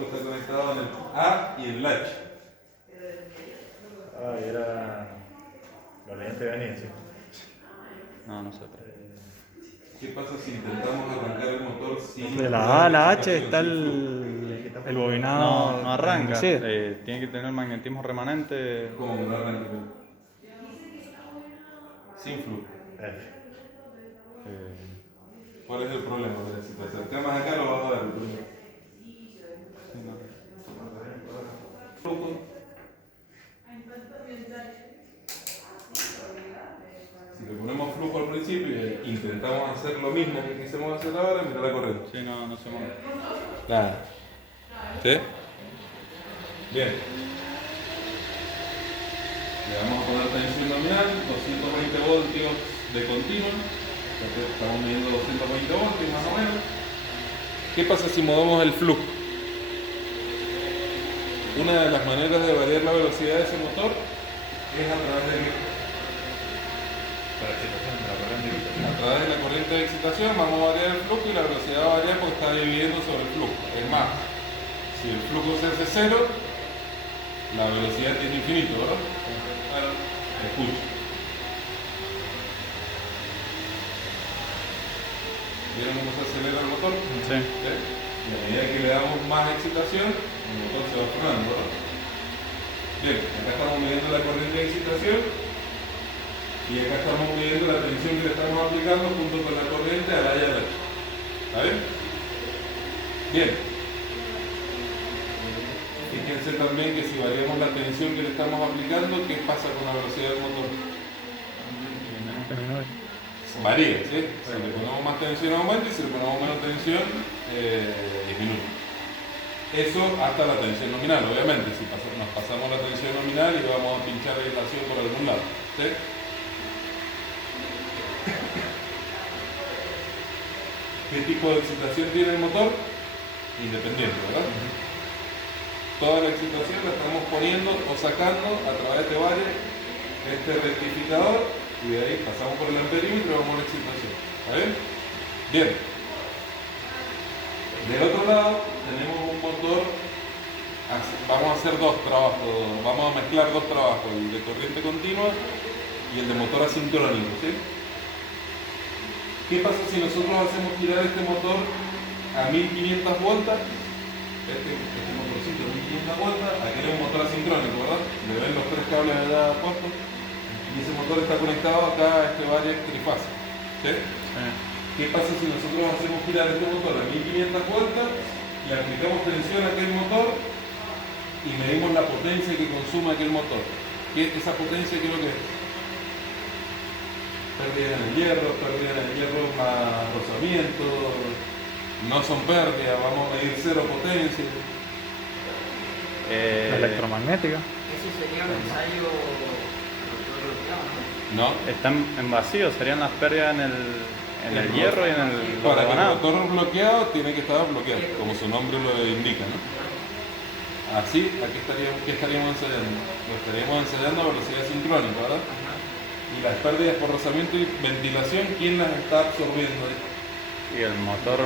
otro está conectado en el A y el latch. Ah, era... La variante venía, sí. No, no sé. ¿Qué pasa si intentamos arrancar el motor sin... De la A a la H está el bobinado. No, no arranca. Sí. Tiene que tener magnetismo remanente. ¿Cómo que no arranca? Sin flujo. ¿Cuál es el problema? Si te acercas más acá lo vas a ver el problema. Flujo. Si le ponemos flujo al principio e intentamos hacer lo mismo que quisimos hacer ahora, mira la corriente. Sí, no se mueve. Nada. ¿Sí? Bien. Le vamos a poner tensión nominal, 220 voltios de continuo. Estamos midiendo 220 voltios más o menos. ¿Qué pasa si movemos el flujo? Una de las maneras de variar la velocidad de ese motor es a través de la corriente de excitación. Vamos a variar el flujo y la velocidad va a variar porque está dividiendo sobre el flujo. Es más, si el flujo se hace cero, la velocidad tiene infinito, ¿verdad? Bueno, escucha. ¿Vieron cómo se acelera el motor? Sí. ¿Sí? Y a medida que le damos más excitación, el motor se va frenando, ¿verdad? Bien, acá estamos midiendo la corriente de excitación y acá estamos midiendo la tensión que le estamos aplicando junto con la corriente a la y a la H. ¿Está bien? Bien. Fíjense también que si variamos la tensión que le estamos aplicando, ¿qué pasa con la velocidad del motor? Varía, ¿sí? Si le ponemos más tensión aumenta y si le ponemos menos tensión disminuye. Eso hasta la tensión nominal, obviamente. Si nos pasamos la tensión nominal y vamos a pinchar la dilatación por algún lado, ¿sí? ¿Qué tipo de excitación tiene el motor? Independiente, ¿verdad? Toda la excitación la estamos poniendo o sacando a través de varios este rectificador y de ahí pasamos por el amperímetro y vamos a la excitación. ¿Está bien? Bien. Del otro lado tenemos un motor, vamos a hacer dos trabajos, vamos a mezclar dos trabajos, el de corriente continua y el de motor asincrónico, ¿sí? ¿Qué pasa si nosotros hacemos girar este motor a 1500 voltas? Este motorcito a 1500 voltas, aquel es un motor asincrónico, ¿verdad? Le ven los tres cables allá puestos y ese motor está conectado acá a este variac trifásico, ¿sí? ¿Qué pasa si nosotros hacemos girar este motor a 1500 voltas y aplicamos tensión a aquel motor y medimos la potencia que consume aquel motor? ¿Esa potencia qué es lo que es? Pérdida en el hierro más rozamiento, no son pérdidas, vamos a medir cero potencia. Electromagnética. Eso sería un ensayo bloqueado, ¿no? No. Están en vacío, serían las pérdidas en el hierro y en el Para que el carbonado. motor bloqueado tiene que estar bloqueado, como su nombre lo indica, ¿no? Así, aquí ¿qué estaríamos ensayando? Lo estaríamos ensayando a velocidad sincrónica, ¿verdad? Y las pérdidas por rozamiento y ventilación, ¿quién las está absorbiendo ahí? Y el motor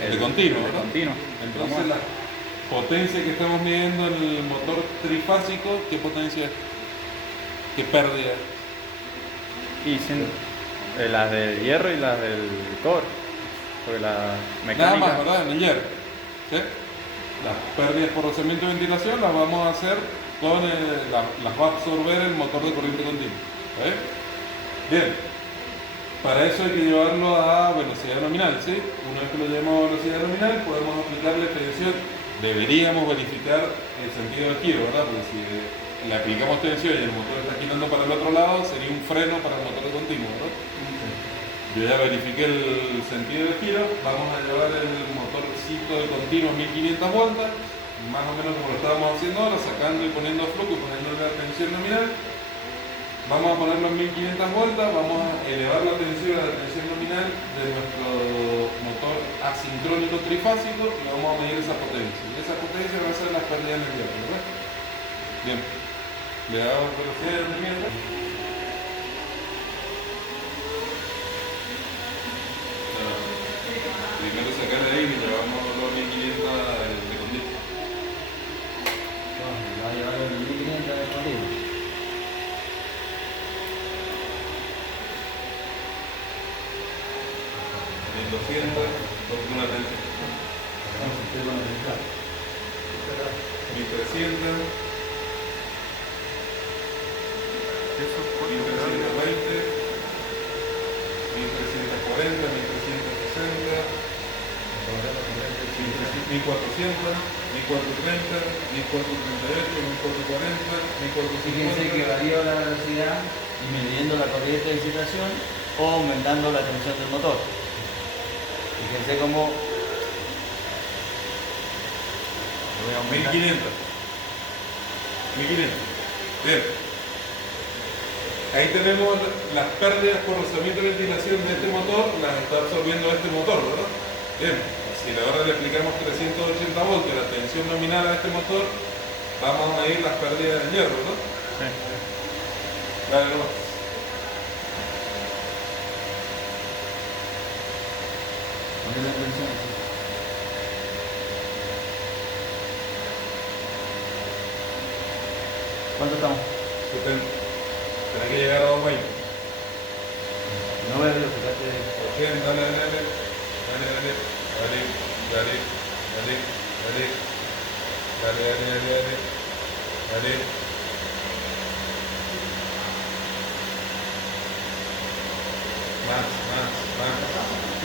El de continuo, el de ¿verdad? continuo. Entonces la potencia que estamos midiendo en el motor trifásico, ¿qué potencia es? ¿Qué pérdida? Y las del hierro y las del cobre. Porque la Nada mecánica. más, ¿verdad? En el hierro. ¿Sí? Las pérdidas por rozamiento y ventilación las vamos a hacer con las va a absorber el motor de corriente continua. ¿Está bien? Bien. Para eso hay que llevarlo a velocidad nominal, ¿sí? Una vez que lo llevamos a velocidad nominal, podemos aplicarle tensión. Deberíamos verificar el sentido del giro, ¿verdad? Porque si le aplicamos tensión y el motor está girando para el otro lado, sería un freno para el motor de continuo, ¿verdad? Yo ya verifiqué el sentido del giro, vamos a llevar el motorcito de continuo a 1500 voltas, más o menos como lo estábamos haciendo ahora, sacando y poniendo flujo y poniéndole la tensión nominal. Vamos a ponerlo en 1500 voltas, vamos a elevar la tensión a la tensión nominal de nuestro motor asincrónico trifásico y vamos a medir esa potencia. Y esa potencia va a ser las pérdidas en el hierro, ¿verdad? Bien. Le damos velocidad de rendimiento. Primero sacar de ahí y llevamos los 1500 de Fíjense que varía la velocidad disminuyendo la corriente de excitación o aumentando la tensión del motor. Fíjense cómo voy a aumentar. 1500. Bien. Ahí tenemos las pérdidas por rozamiento y ventilación de este motor, las está absorbiendo este motor, ¿verdad? Bien. Si ahora le aplicamos 380 voltios, la tensión nominal a este motor, vamos a medir las pérdidas de hierro, ¿no? Sí. Dale nomás. Ponle la tensión. ¿Cuánto estamos? 70. Tenés que llegar a 220. No veo, fíjate. 80, dale. Más.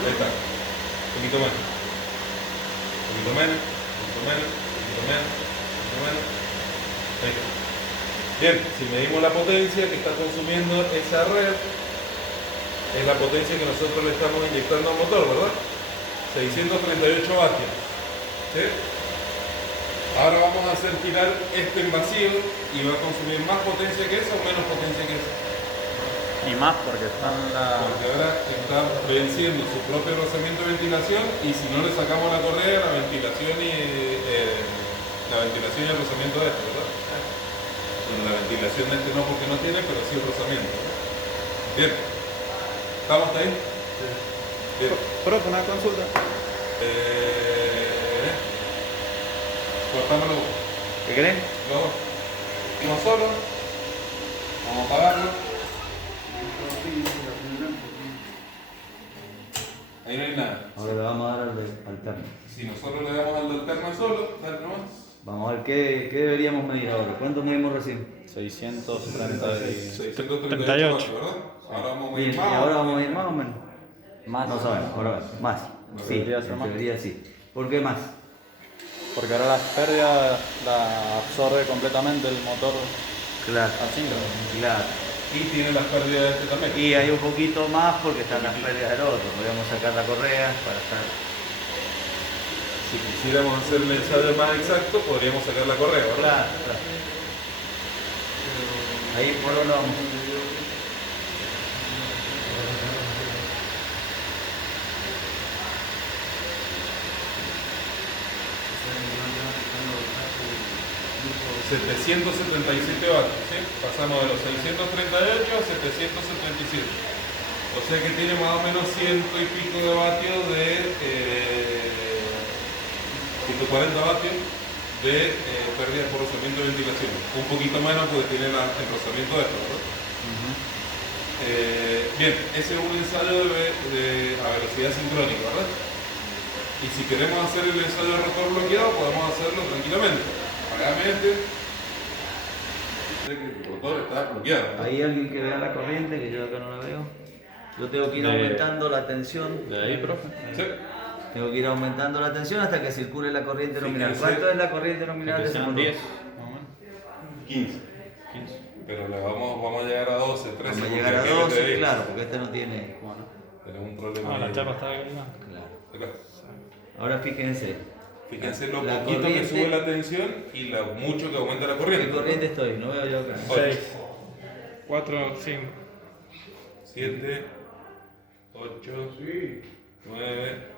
Ahí está. Un poquito menos. Ahí está. Bien, si medimos la potencia que está consumiendo esa red, es la potencia que nosotros le estamos inyectando al motor, ¿verdad? 638 vatios. ¿Sí? Ahora vamos a hacer girar este en vacío y va a consumir más potencia que eso o menos potencia que eso. Y más porque están Porque ahora está venciendo su propio rozamiento de ventilación y si no le sacamos la correa, la ventilación y el rozamiento de esto, ¿verdad? Bueno, la ventilación de este no porque no tiene, pero sí el rozamiento, ¿verdad? Bien. ¿Estamos hasta ahí? Sí. Bien. Profe, una consulta. Cortámoslo. ¿Qué creen? Luego, uno solo. Vamos a apagarlo. Ahí no hay nada. Ahora le vamos a dar al termo. Si nosotros le damos al alterno solo, dale nomás. Vamos a ver qué deberíamos medir ahora. ¿Cuánto medimos recién? 636. 638, ¿verdad? Ahora vamos a Bien, medir y más. ahora vamos a ir más o menos. Más. No sabemos, ahora ver. Más. Sí, Debería ser en más. teoría sí. ¿Por qué más? Porque ahora las pérdidas la absorbe completamente el motor Claro. asíncrono. Claro. Y tiene las pérdidas de este también. Y hay un poquito más porque están las pérdidas del otro. Podríamos sacar la correa para estar. Si quisiéramos hacer el ensayo más exacto, podríamos sacar la correa, ¿verdad? Claro. Ahí por lo vamos. $777 vatios, ¿sí? Pasamos de los 638 a 777. O sea que tiene más o menos ciento y pico de vatios de 140 vatios de pérdida por rozamiento de ventilación. Un poquito menos porque tiene el rozamiento de esto, ¿verdad? Bien, ese es un ensayo a velocidad sincrónica, ¿verdad? Y si queremos hacer el ensayo de rotor bloqueado, podemos hacerlo tranquilamente. Apagame este. El rotor está bloqueado, ¿verdad? Hay alguien que vea la corriente, que yo acá no la veo. Yo tengo que ir De- aumentando la tensión. ¿De ahí, profe? Sí. Tengo que ir aumentando la tensión hasta que circule la corriente nominal. Fíjense. ¿Cuánto es la corriente nominal de Que ese sean motor? 10, más o menos. 15. 15. Pero le vamos a llegar a 12, 13. Vamos a porque llegar a aquí 12, le claro, porque este no tiene. tenemos un problema. Ah, la ahí. chapa está ahí. Acá. Ahora fíjense. Fíjense lo La poquito que corriente- sube la tensión y lo mucho que aumenta la corriente. ¿Qué corriente estoy? No veo yo acá. 6, 4, 5. 7, 8, 9,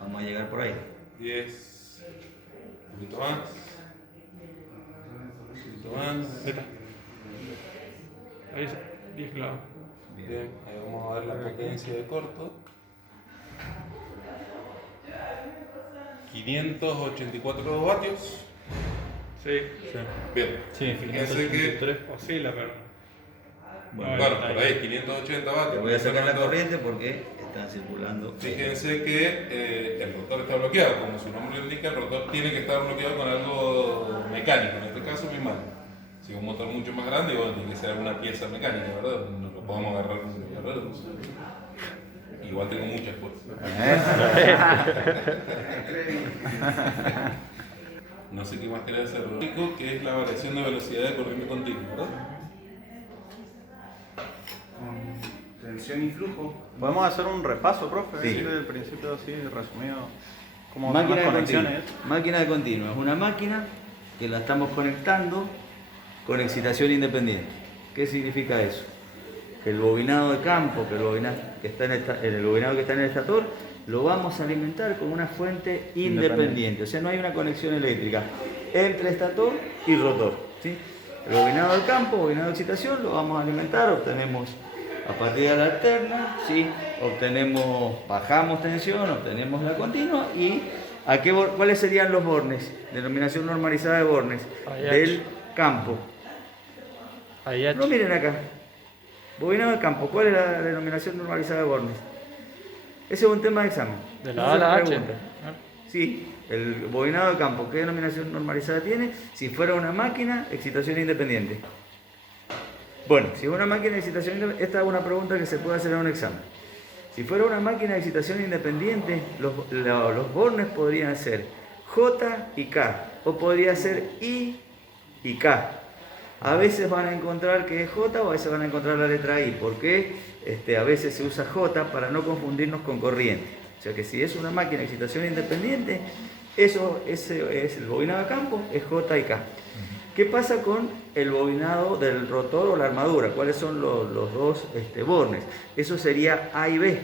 Vamos a llegar por ahí. 10, un poquito más. Un poquito más. Ahí está. Ahí está. 10 clavos. Bien, ahí vamos a ver la potencia de corto. 584 vatios. Sí. Bien. Sí, Fíjense que, 583. Oscila, pero. bueno, por ahí 580 Te vatios. voy a sacar la 590. corriente porque están circulando. Fíjense que el motor está bloqueado, como su nombre lo indica. significa el rotor tiene que estar bloqueado con algo mecánico, en este caso mi mano. Si es un motor mucho más grande, bueno, tiene que ser alguna pieza mecánica, ¿verdad? No lo podemos agarrar, ¿verdad? Igual tengo mucha fuerza. No sé qué más quería hacer. Lo único que es la variación de velocidad de corriente continua, ¿verdad? Con tensión y flujo. Podemos hacer un repaso, profe, Sí. así desde el principio, así resumido. ¿Cómo son Máquina las de conexiones? continuo. Máquina de continuo. Es una máquina que la estamos conectando con excitación independiente. ¿Qué significa eso? Que el bobinado de campo, que el bobinado que está en el estator, lo vamos a alimentar con una fuente independiente. O sea, no hay una conexión eléctrica entre estator y rotor, ¿sí? El bobinado de campo, bobinado de excitación, lo vamos a alimentar, obtenemos a partir de la alterna, ¿sí? Bajamos tensión, obtenemos la continua y ¿cuáles serían los bornes? Denominación normalizada de bornes del campo. Ahí No miren acá. Bobinado de campo, ¿cuál es la denominación normalizada de bornes? Ese es un tema de examen. de Esa la A es a la H. pregunta. Sí, el bobinado de campo, ¿qué denominación normalizada tiene? Si fuera una máquina, excitación independiente. Bueno, si es una máquina de excitación independiente, esta es una pregunta que se puede hacer en un examen. Si fuera una máquina de excitación independiente, los bornes podrían ser J y K, o podría ser I y K. A veces van a encontrar que es J o a veces van a encontrar la letra I, porque a veces se usa J para no confundirnos con corriente. O sea que si es una máquina de excitación independiente, ese es el bobinado de campo, es J y K. ¿Qué pasa con el bobinado del rotor o la armadura? ¿Cuáles son los dos bornes? Eso sería A y B.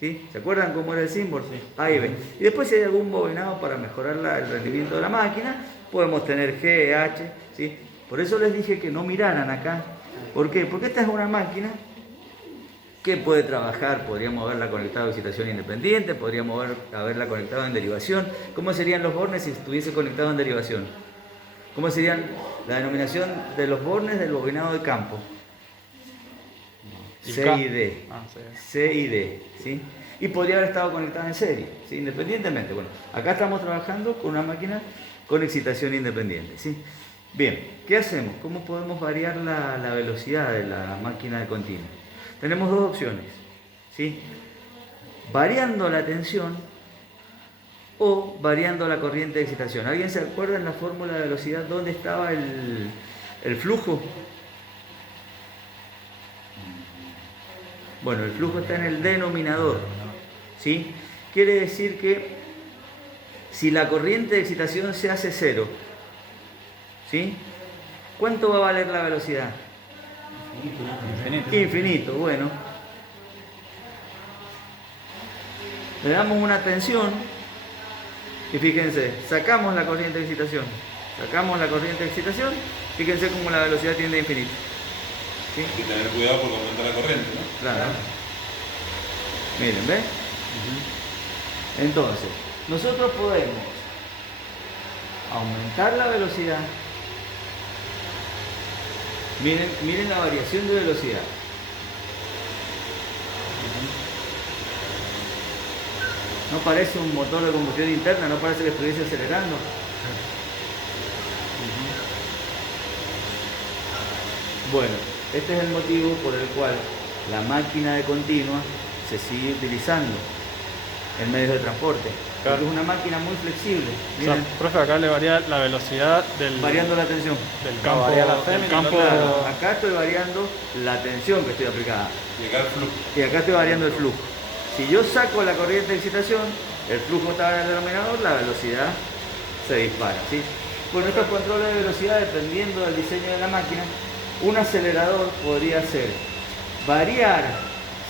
¿Sí? ¿Se acuerdan cómo era el símbolo? A y B. Y después si hay algún bobinado para mejorar el rendimiento de la máquina, podemos tener G, H. ¿Sí? Por eso les dije que no miraran acá. ¿Por qué? Porque esta es una máquina que puede trabajar, podríamos haberla conectado a excitación independiente, podríamos haberla conectado en derivación. ¿Cómo serían los bornes si estuviese conectado en derivación? ¿Cómo serían la denominación de los bornes del bobinado de campo? Y C K. y D. Ah, sí. C y D, ¿sí? Y podría haber estado conectada en serie, ¿sí? Independientemente. Bueno, acá estamos trabajando con una máquina con excitación independiente, ¿sí? Bien, ¿qué hacemos? ¿Cómo podemos variar la velocidad de la máquina de continuo? Tenemos dos opciones, ¿sí? Variando la tensión o variando la corriente de excitación. ¿Alguien se acuerda en la fórmula de velocidad dónde estaba el flujo? Bueno, el flujo está en el denominador, ¿sí? Quiere decir que si la corriente de excitación se hace cero, ¿sí? ¿Cuánto va a valer la velocidad? Infinito. Infinito, bueno. Le damos una tensión y fíjense, sacamos la corriente de excitación. Sacamos la corriente de excitación, fíjense cómo la velocidad tiende a infinito. ¿Sí? Hay que tener cuidado porque aumenta la corriente, ¿no? Claro. Miren, ¿ven? Entonces, nosotros podemos aumentar la velocidad. Miren la variación de velocidad. No parece un motor de combustión interna, no parece que estuviese acelerando. Bueno, este es el motivo por el cual la máquina de continua se sigue utilizando en medios de transporte. Claro. Porque es una máquina muy flexible. O sea, Miren, profe, acá le varía la velocidad variando la tensión. del campo. varía la Del fémina, campo Claro, acá estoy variando la tensión que estoy aplicada. Llegar al flujo. Y acá estoy variando el flujo. Si yo saco la corriente de excitación, el flujo está en el denominador, la velocidad se dispara, ¿sí? Bueno, estos controles de velocidad, dependiendo del diseño de la máquina, un acelerador podría ser variar,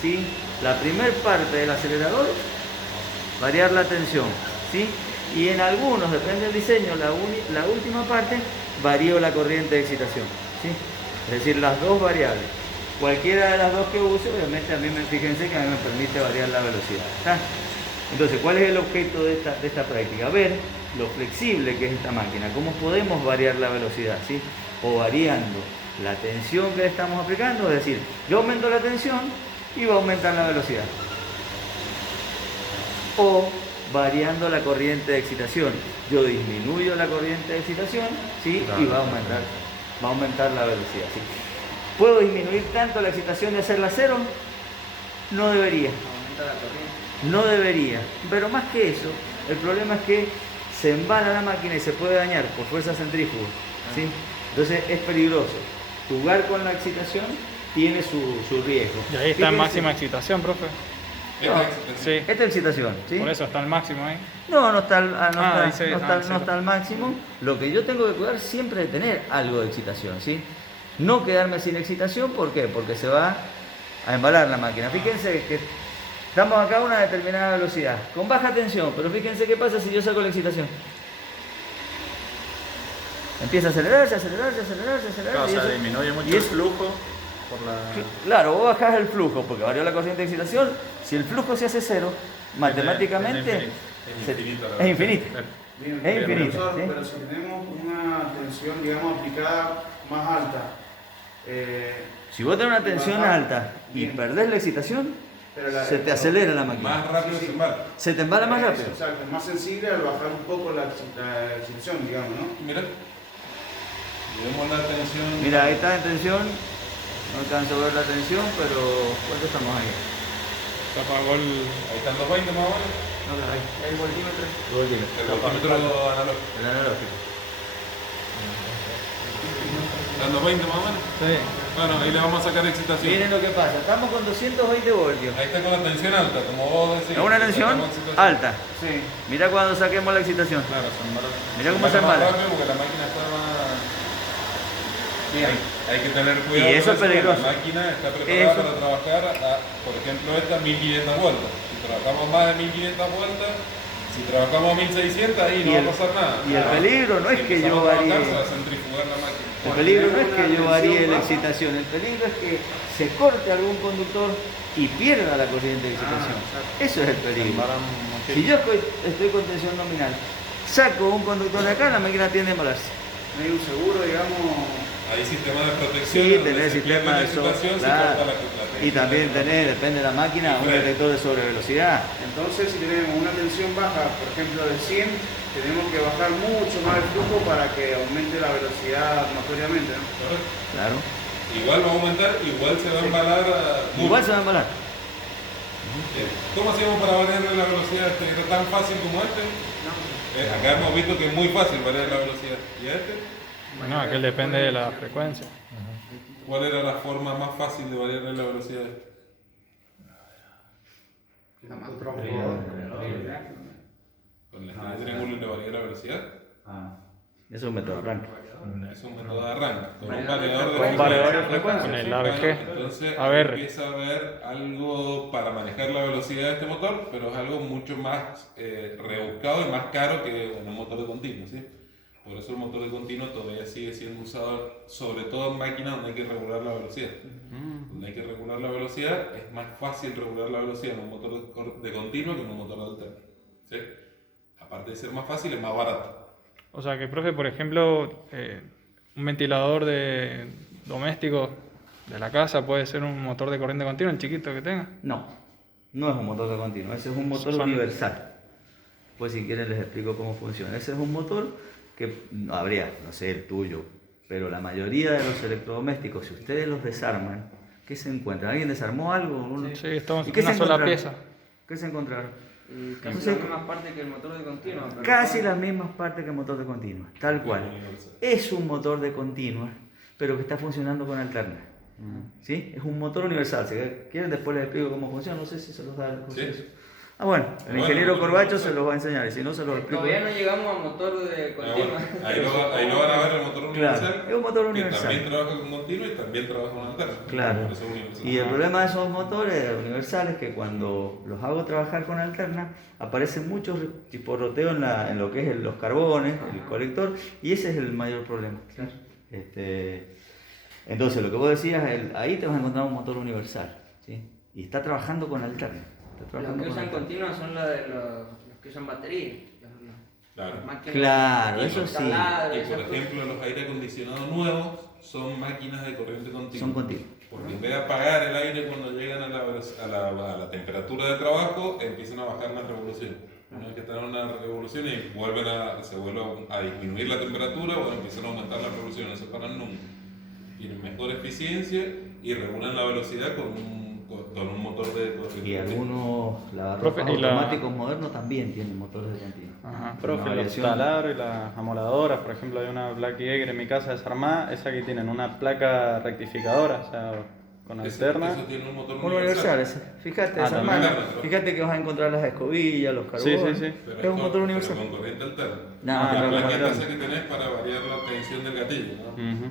¿sí?, la primer parte del acelerador, variar la tensión, ¿sí? Y en algunos, depende del diseño, la última parte, varío la corriente de excitación, ¿sí? Es decir, las dos variables. Cualquiera de las dos que use, obviamente fíjense que a mí me permite variar la velocidad, ¿está? Entonces, ¿cuál es el objeto de esta práctica? Ver lo flexible que es esta máquina, cómo podemos variar la velocidad, ¿sí? O variando la tensión que le estamos aplicando, es decir, yo aumento la tensión y va a aumentar la velocidad. O variando la corriente de excitación. Yo disminuyo la corriente de excitación, ¿sí? Y va a aumentar la velocidad, ¿sí? ¿Puedo disminuir tanto la excitación de hacerla cero? No debería. No debería. Pero más que eso, el problema es que se embala la máquina y se puede dañar por fuerza centrífuga, ¿sí? Entonces es peligroso. Jugar con la excitación tiene su riesgo. Y ahí está en Fíjense. máxima excitación, profe. Sí. Esta es excitación, ¿sí? Por eso está al máximo ahí. No está, dice- no está al máximo. Lo que yo tengo que cuidar siempre es tener algo de excitación, ¿sí? No quedarme sin excitación, ¿por qué? Porque se va a embalar la máquina. Fíjense que estamos acá a una determinada velocidad, con baja tensión, pero fíjense qué pasa si yo saco la excitación. Empieza a acelerarse. Claro, o y sea, eso- disminuye mucho y el eso- flujo por la... Claro, vos bajás el flujo porque varió la corriente de excitación. Si el flujo se hace cero, matemáticamente es infinito. Bien, Es infinito, profesor, ¿sí? pero si tenemos una tensión, digamos, aplicada más alta, Si vos tenés una tensión Bajar. alta y Bien. perdés la excitación, pero la- se te acelera la máquina. Más rápido Sí, se sí. embala. Se te embala más rápido. Exacto, es más sensible al bajar un poco la excitación, digamos, ¿no? Mira. Llevemos la tensión. Mira, ahí está en tensión. No alcanzo a ver la tensión, pero ¿cuánto estamos ahí? Se apagó el... Ahí están los 20 más o menos. No, ahí. El voltímetro. El voltímetro analógico. El analógico. Están los 20 más o menos. Sí. Bueno, ahí le vamos a sacar excitación. Miren lo que pasa. Estamos con 220 voltios. Ahí está con la tensión alta, como vos decís. Es una tensión Sacamos excitación. alta. Sí. Mira cuando saquemos la excitación. Claro, se embala. Mira cómo se Embala más embala. rápido porque la máquina está más... Bien. Hay que tener cuidado. Y eso con es peligroso. La máquina está preparada Eso. para trabajar, por ejemplo, esta 1500 vueltas. Si trabajamos más de 1500 vueltas, si trabajamos a 1600, ahí no va a pasar nada. y el peligro no es Si que yo empezamos a trabajar, varíe. se va a centrifugar la máquina. El peligro no es que yo varíe la baja. excitación, el peligro es que se corte algún conductor y pierda la corriente de excitación. Eso es el peligro. Si yo estoy con tensión nominal, saco un conductor de acá, la máquina tiende a embalarse. No hay un seguro, digamos. Hay sistema de protección. Sí, donde tenés se pierde sistema la de excitación, se claro. corta la Y también tenés, depende de la máquina, un detector de sobrevelocidad. Entonces, si tenemos una tensión baja, por ejemplo de 100, tenemos que bajar mucho más el flujo para que aumente la velocidad notoriamente, ¿no? Correcto. Claro. Igual va a aumentar, igual se va a embalar. Igual se va a embalar. ¿Cómo hacíamos para variarle la velocidad? ¿Era tan fácil como este? Acá hemos visto que es muy fácil variar la velocidad. ¿Y a este? No, aquel depende de la frecuencia. ¿Cuál era la forma más fácil de variarle la velocidad? Con el eje de triángulo le varía la velocidad. Eso es un método de arranque. Es un método de arranque. Con un variador de Con un variador de frecuencia. frecuencia. Con el Bueno, ABG. entonces ABR. empieza a haber algo para manejar la velocidad de este motor, pero es algo mucho más rebuscado y más caro que un motor de continuo, ¿sí? Por eso el motor de continuo todavía sigue siendo usado, sobre todo en máquinas donde hay que regular la velocidad. Donde hay que regular la velocidad, es más fácil regular la velocidad en un motor de continuo que en un motor de alterno, ¿sí? Aparte de ser más fácil, es más barato. O sea que, profe, por ejemplo, un ventilador doméstico de la casa puede ser un motor de corriente continua, el chiquito que tenga. No, no es un motor de continuo, ese es un motor Son- universal. Pues si quieren les explico cómo funciona. Ese es un motor que no habría, no sé, el tuyo, pero la mayoría de los electrodomésticos, si ustedes los desarman, ¿qué se encuentran? ¿Alguien desarmó algo? Sí, estamos ¿Y qué una se sola encontraron? pieza. ¿Qué se encontraron? Casi Entonces, las mismas partes que el motor de continuo. pero Casi con- las mismas partes que el motor de continua, tal cual. Es un motor de continua, pero que está funcionando con alterna. ¿Sí? Es un motor universal. Si quieren después les explico cómo funciona, no sé si se los da el curso. Sí. Ah, bueno, el Bueno, ingeniero motor Corbacho universal. se los va a enseñar y si no se los explico. Todavía no llegamos a motor de continuo. Ahí lo van a ver el motor universal. es un motor Que universal. también trabaja con continuo y también trabaja con alterno. Claro. Por eso es universal. Y el problema de esos motores universales es que cuando los hago trabajar con alterna, aparecen muchos chisporroteos en lo que es los carbones, el colector, y ese es el mayor problema. Entonces, lo que vos decías, ahí te vas a encontrar un motor universal, ¿sí? Y está trabajando con alterna. Está Los trabajando que con usan alterna. continuo son los que usan batería. Claro. Las máquinas Claro, Y eso sí. instaladas, Y esas por cosas. ejemplo, los aire acondicionados nuevos son máquinas de corriente continua. Son continuos. Porque en vez de apagar el aire cuando llegan a la temperatura de trabajo, empiezan a bajar las revoluciones. Una vez que están en una revolución y se vuelve a disminuir la temperatura o empiezan a aumentar las revoluciones, no se paran nunca. Tienen mejor eficiencia y regulan la velocidad con un motor de corriente. Y algunos Profe, lavarropas y la- automáticos modernos también tienen motores de continuo. Ajá. Profe, Una los variación. taladros y las amoladoras, por ejemplo, hay una Black Yeager en mi casa desarmada, esa que tienen una placa rectificadora, o sea, con alterna. Eso tiene un motor Un universal ese. Fíjate, esa también. mano. Fíjate que vas a encontrar las escobillas, los Sí, carbones. sí, sí. Pero Es un motor pero universal. con corriente alterna. No, Ah, pero La con plaqueta alterna. esa que tenés para variar la tensión del gatillo, ¿no? Ujú.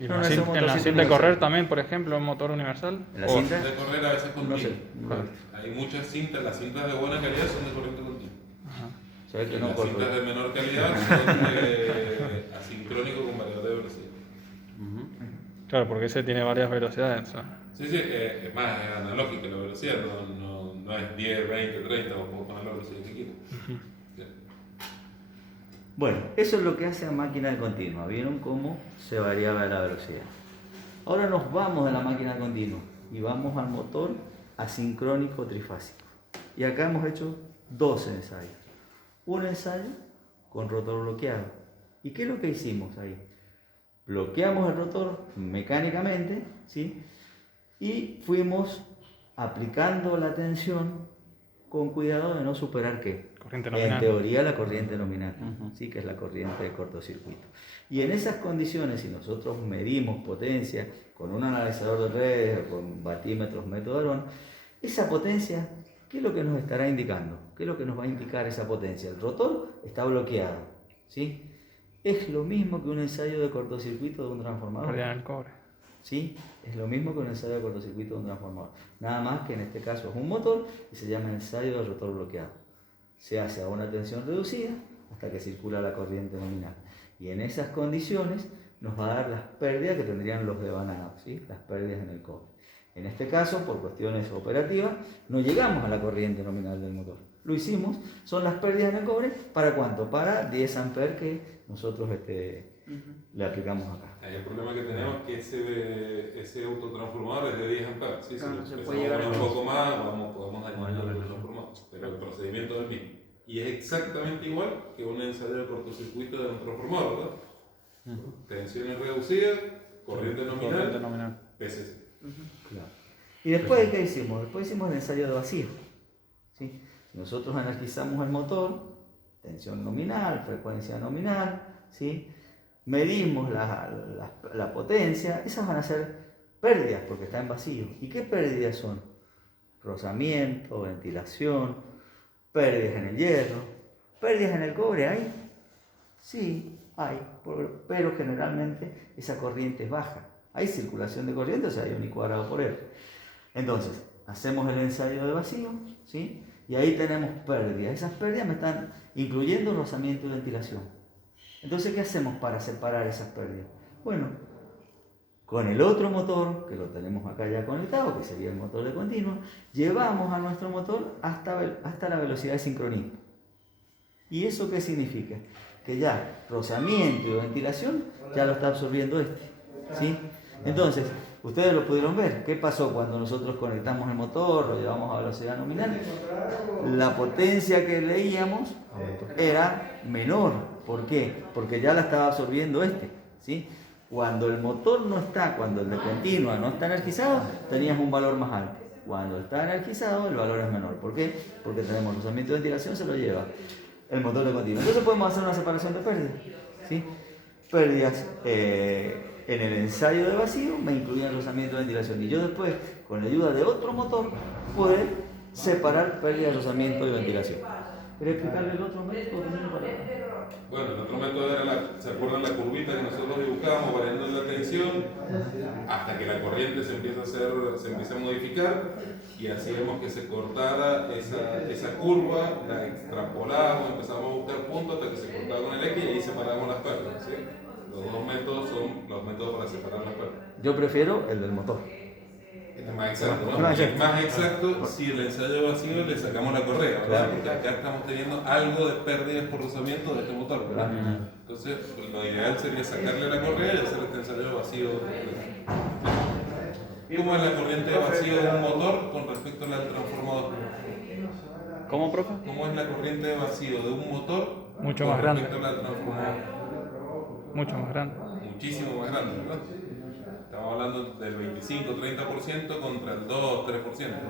¿Y No, en no, la ese cinta, motor en la sí cinta de tiene correr universal. también, por ejemplo, un motor universal? En la O cinta, de correr a veces no continua. sé. Hay muchas cintas, las cintas de buena calidad son de corriente continua. Ajá. Sabes que Y no las corto. cintas de menor calidad son de asincrónico con variador de velocidad. Claro, porque ese tiene varias velocidades. o sea. Sí, es más, es analógica la velocidad, no es 10, 20, 30, vos podés poner la velocidad que quieras. Sí. Bueno, eso es lo que hace la máquina de continua. ¿Vieron cómo se variaba la velocidad? Ahora nos vamos de la máquina de continua y vamos al motor asincrónico trifásico. Y acá hemos hecho dos ensayos. Un ensayo con rotor bloqueado. ¿Y qué es lo que hicimos ahí? Bloqueamos el rotor mecánicamente, ¿sí? Y fuimos aplicando la tensión con cuidado de no superar ¿qué? Corriente En nominal. teoría la corriente nominal, Ujú. ¿sí? Que es la corriente de cortocircuito. Y en esas condiciones, si nosotros medimos potencia con un analizador de redes o con batímetros método Arón, esa potencia, ¿qué es lo que nos estará indicando? ¿Qué es lo que nos va a indicar esa potencia? El rotor está bloqueado, ¿sí? Es lo mismo que un ensayo de cortocircuito de un transformador. Pérdida en el cobre. ¿Sí? Es lo mismo que un ensayo de cortocircuito de un transformador. Nada más que en este caso es un motor y se llama ensayo de rotor bloqueado. Se hace a una tensión reducida hasta que circula la corriente nominal. Y en esas condiciones nos va a dar las pérdidas que tendrían los devanados, ¿sí? Las pérdidas en el cobre. En este caso, por cuestiones operativas, no llegamos a la corriente nominal del motor. Lo hicimos, son las pérdidas en el cobre, ¿para cuánto? Para 10 amperes que nosotros le aplicamos acá. Ahí el problema que tenemos es que ese autotransformador es de 10 amperes. Sí, Claro, si se le puede llegar empezamos a un poco más, podemos dañar el autotransformador. Pero el procedimiento es el mismo. Y es exactamente igual que un ensayo de cortocircuito de un transformador, ¿verdad? Tensiones reducidas, corriente Corriente nominal, nominal. PCC. Claro. ¿Y después qué hicimos? Después hicimos el ensayo de vacío. ¿Sí? Nosotros energizamos el motor, tensión nominal, frecuencia nominal, ¿sí? Medimos la potencia, esas van a ser pérdidas porque está en vacío. ¿Y qué pérdidas son? Rozamiento, ventilación, pérdidas en el hierro, pérdidas en el cobre, ¿hay? Sí, hay, pero generalmente esa corriente es baja. Hay circulación de corriente, o sea, hay un I cuadrado por R. Entonces, hacemos el ensayo de vacío, ¿sí? Y ahí tenemos pérdidas. Esas pérdidas me están incluyendo rozamiento y ventilación. Entonces, ¿qué hacemos para separar esas pérdidas? Bueno, con el otro motor, que lo tenemos acá ya conectado, que sería el motor de continuo, llevamos a nuestro motor hasta la velocidad de sincronismo. ¿Y eso qué significa? Que ya rozamiento y ventilación ya lo está absorbiendo ¿sí? Entonces, ustedes lo pudieron ver. ¿Qué pasó cuando nosotros conectamos el motor, lo llevamos a velocidad nominal? La potencia que leíamos era menor. ¿Por qué? Porque ya la estaba absorbiendo ¿sí? Cuando el motor no está, cuando el de continua no está energizado, tenías un valor más alto. Cuando está energizado, el valor es menor. ¿Por qué? Porque tenemos rozamiento y ventilación, se lo lleva el motor de continuo. Entonces podemos hacer una separación de pérdidas, ¿sí? Pérdidas en el ensayo de vacío me incluyen rozamiento y ventilación. Y yo después, con la ayuda de otro motor, puedo separar pérdidas de rozamiento y ventilación. ¿Querés explicarle el otro método? Bueno, el otro método era ¿se acuerdan la curvita que nosotros dibujamos variando la tensión hasta que la corriente se empieza a modificar y así vemos que se cortara esa curva, la extrapolábamos, empezamos a buscar puntos hasta que se cortaba con el X y ahí separábamos las pérdidas, ¿sí? Los dos métodos son los métodos para separar las pérdidas. Yo prefiero el del motor. Este es más exacto, ¿no? Más Es exacto. más exacto si el ensayo de vacío le sacamos la correa, ¿verdad? Claro. Porque acá estamos teniendo algo de pérdidas por rozamiento de este motor, ¿verdad? Entonces, lo ideal sería sacarle la correa y hacer este ensayo de vacío. ¿Cómo es la corriente de vacío de un motor con respecto al transformador? ¿Cómo, profe? ¿Cómo es la corriente de vacío de un motor? Mucho con más grande. respecto a la transformadora? Mucho más grande. Muchísimo más grande, ¿verdad? Estamos hablando del 25-30% contra el 2-3%. ¿verdad?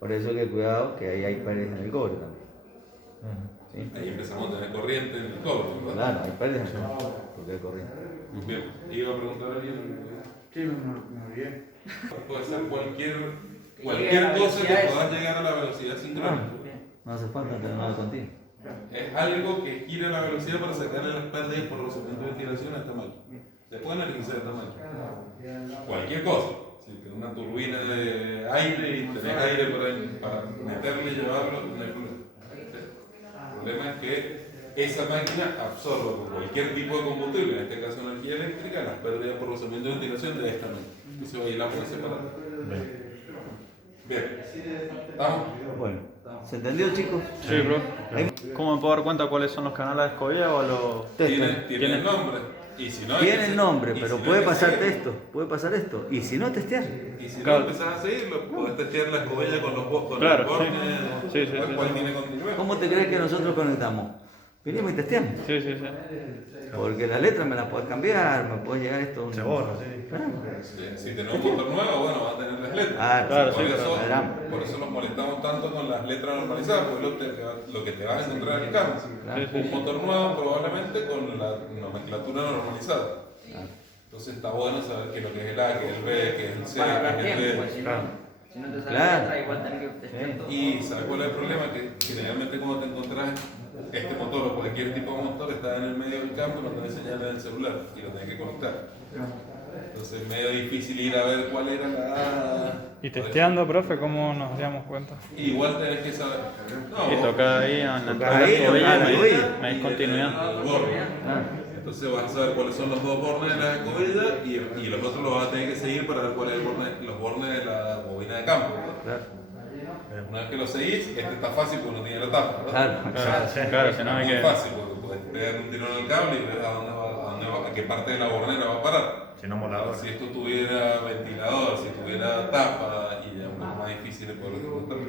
Por eso que cuidado, que ahí hay pérdidas en el cobre también. ¿Sí? Ahí empezamos a tener corriente en el cobre, ¿verdad? Claro, hay pérdidas en el cobre, porque hay corriente. Bien, iba a preguntar a alguien. Sí, me olvidé. Puede ser cualquier llegue a la cosa que velocidad pueda llegar a la velocidad sincrónica. No hace falta tener nada continuo. Es algo que gira la velocidad para sacarle las pérdidas por rozamiento de ventilación a esta máquina. Se puede energizar esta máquina. Cualquier cosa. Si tienes una turbina de aire y tenés aire para meterle y llevarlo, no hay problema. El problema es que esa máquina absorbe con cualquier tipo de combustible, en este caso energía eléctrica, las pérdidas por rozamiento de ventilación de esta máquina. Entonces ahí la puedes separar. Bien. ¿Estamos? Bueno, ¿se entendió, chicos? Sí, profe. ¿Cómo me puedo dar cuenta cuáles son los canales de escobilla o los...? Tiene el nombre. Y si no, hay que Tiene el se- nombre, y pero si no, puede hay que pasar seguirlo. esto, puede pasar esto. Y si no, testear. Y si Claro. no empezás a seguirlo, podés testear la escobilla con los con Claro, el borne, sí. Sí, sí, ver sí, cuál sí. tiene continuidad. ¿Cómo te crees que nosotros conectamos? Venimos y testeamos. Sí, sí, sí. Porque la letra me la puedes cambiar, me puedes llegar esto. Se borra, sí. Si tenemos un motor nuevo, bueno, va a tener las letras. Ah, claro, por, sí, eso, pero- por eso nos molestamos tanto con las letras normalizadas, porque lo que te vas a encontrar en el campo. Un motor nuevo probablemente con la nomenclatura normalizada. Entonces está bueno saber que lo que es el A, que es el B, que es el C, Para ahorrar que es tiempo, el pues, D. si no, si no te sale Claro. la letra, igual tenés que testear todo. Y ¿sabes cuál es el problema? Que generalmente cuando te encontrás este motor o cualquier tipo de motor está en el medio del campo y no tenés señal en el celular y lo tenés que conectar. Entonces es medio difícil ir a ver cuál era la... Y testeando, profe, ¿cómo nos damos cuenta? Igual tenés que saber... Y No, toca ahí en la entrada ahí, de la escobilla tocar y la me escobilla. me dis continuidad. el borne. Ah, Entonces vas a saber cuáles son los dos bornes de la escobilla y los otros los vas a tener que seguir para ver cuáles son los bornes de la bobina de campo, ¿verdad? claro, Una vez que lo seguís, este está fácil porque no tiene la tapa, ¿verdad? claro. Claro, si no hay Muy que... fácil porque puedes pegar un tirón en el cable y ver a qué parte de la bornera va a parar. Si no, molador. Si esto tuviera ventilador, si tuviera tapa, y ya es un poco más difícil de poder encontrar.